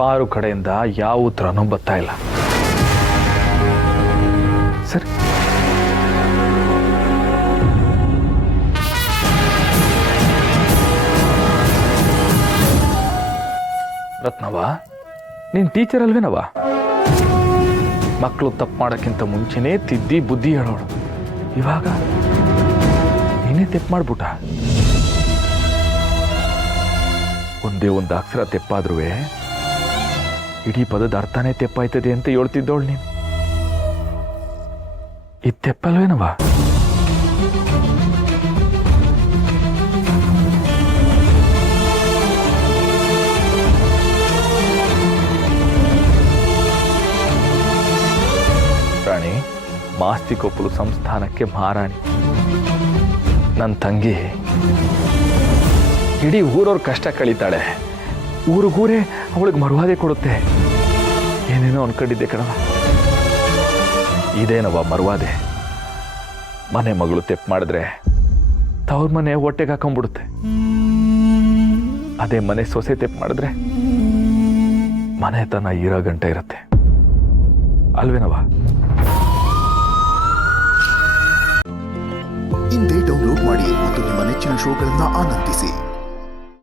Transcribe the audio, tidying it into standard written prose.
ಪಾರು ಕಡೆಯಿಂದ ಯಾವ ಉತ್ತರನೂ ಬರ್ತಾ ಇಲ್ಲ. ಸರಿ, ರತ್ನವ, ನೀನ್ ಟೀಚರ್ ಅಲ್ವೇನವ? ಮಕ್ಕಳು ತಪ್ಪು ಮಾಡೋಕ್ಕಿಂತ ಮುಂಚೆನೇ ತಿದ್ದಿ ಬುದ್ಧಿ ಹೇಳೋಳು. ಇವಾಗ ನೀನೇ ತೆಪ್ಪು ಮಾಡ್ಬಿಟ್ಟ. ಒಂದೇ ಒಂದು ಅಕ್ಷರ ತೆಪ್ಪಾದ್ರೂ ಇಡೀ ಪದದ ಅರ್ಥನೇ ತೆಪ್ಪಾಯ್ತದೆ ಅಂತ ಹೇಳ್ತಿದ್ದವಳು ನೀನು. ಇದು ತೆಪ್ಪಲ್ವೇನವ? ರಾಣಿ, ಮಾಸ್ತಿಕೊಪ್ಪಲು ಸಂಸ್ಥಾನಕ್ಕೆ ಮಹಾರಾಣಿ. ನನ್ನ ತಂಗಿ ಇಡೀ ಊರವ್ರ ಕಷ್ಟ ಕಳೀತಾಳೆ. ಊರಿಗೂರೇ ಅವಳಿಗೆ ಮರುವಾದೆ ಕೊಡುತ್ತೆ. ಏನೇನೋ ಅನ್ಕೊಂಡಿದ್ದೆ ಕಣವ. ಇದೇನವ ಮರುವಾದೆ? ಮನೆ ಮಗಳು ತೆಪ್ಪು ಮಾಡಿದ್ರೆ ತವ್ರ ಮನೆ ಹೊಟ್ಟೆಗೆ ಹಾಕೊಂಡ್ಬಿಡುತ್ತೆ. ಅದೇ ಮನೆ ಸೊಸೆ ತೆಪ್ಪು ಮಾಡಿದ್ರೆ ಮನೆತನ ಇರೋ ಗಂಟೆ ಇರುತ್ತೆ ಅಲ್ವೇನವ? ಇಂದೇ ಡೌನ್ಲೋಡ್ ಮಾಡಿ ಮತ್ತು ನಿಮ್ಮ ನೆಚ್ಚಿನ ಶೋಗಳನ್ನು ಆನಂದಿಸಿ.